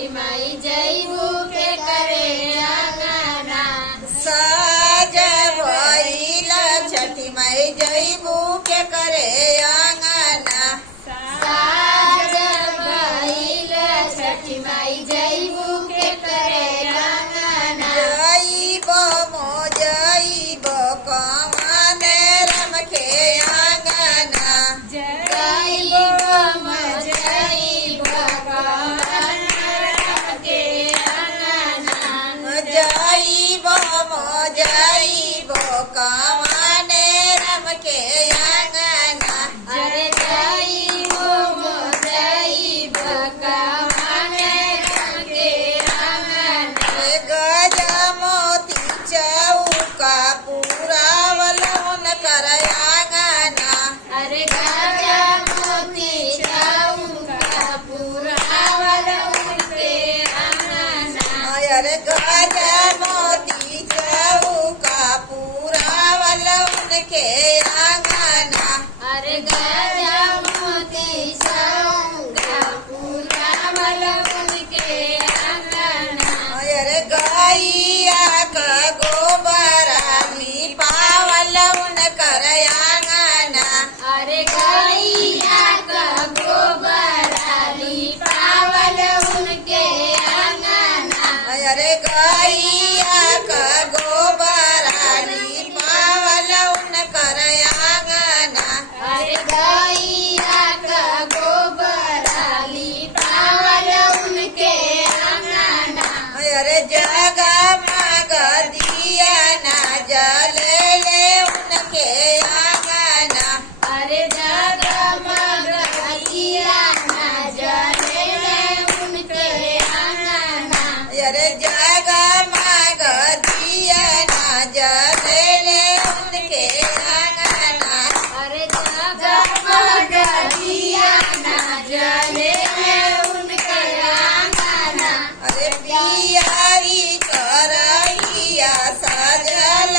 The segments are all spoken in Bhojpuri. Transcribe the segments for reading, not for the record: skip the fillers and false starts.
छठी माई जईबू के करे आंगना। साज भइल छठी माई जईबू के करे आंगना। साज भइल छठी माई जईबू के करे आंगना। जईबो मो जईबो कमाने रम के आंगना। जईबो मो जईबो कमाने के आंगना। जईबो मो जईबो कमाने रम के आंगना। अरे जईबो मो जईबो कमाने के आंगना। गज मोती चौका पुरावल कर आंगना। अरे गजा मोती चौका पुरावल उनके आंगना। अरे गज मोती चौका पुरावल उनके आंगना। अरे गजा मोती चौका पुरावल उनके आंगना। अरे गैया का गोबरा लिपावल उनकर आंगना। अरे गैया का गोबरा लिपावल उनके आंगना। अरे गैया का गोबरा लिपावल उनकर आंगना। अरे गैया का गोबरा लिपावल उनके आंगना। अरे जगमग दिया ना जले उनके आंगना। अरे जगमग दिया ना जले उनके आंगना। अरे जगमग दिया ना जले उनके आंगना। अरे जगमग दिया ना जले उनके आंगना। अरे पियारी करैया सजल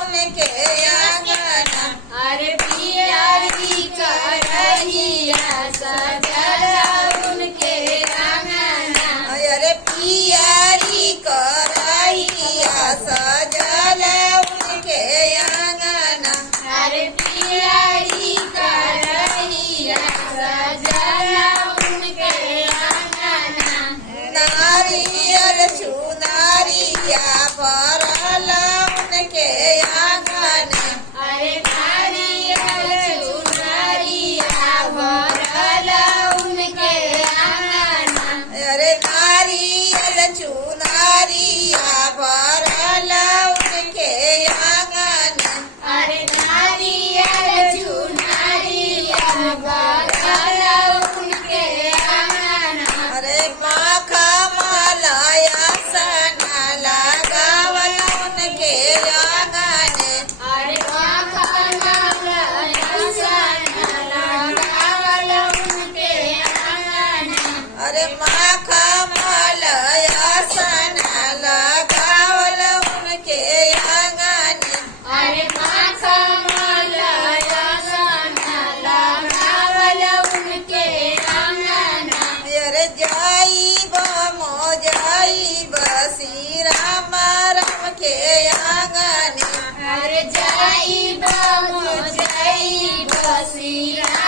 उनके आंगना। अरे पियारी करहिया सजल उनके आंगना। अरे पियारी करैया सजल उनके आंगना। अरे पियारी करहिया सजल उनके आंगना। नारियल चुनारिया भरल उनके आंगना। अरे नारियल चुनरिया भरल उनके आंगना। अरे नारियल चुनारिया भरल उनके आंगना। अरे नारियल चुनरिया भरल उनके आंगना। अरे माखा मलया सना लगावल उनके आंगने। अरे लगावल उनके आंगना। अरे माखा मलया सना लगावल उनके आंगने। अरे लगावल उनके आंगना। अरे जाइब मो जाइब श्री राम राम के आंगने। अरे जईब मो जईब श्री राम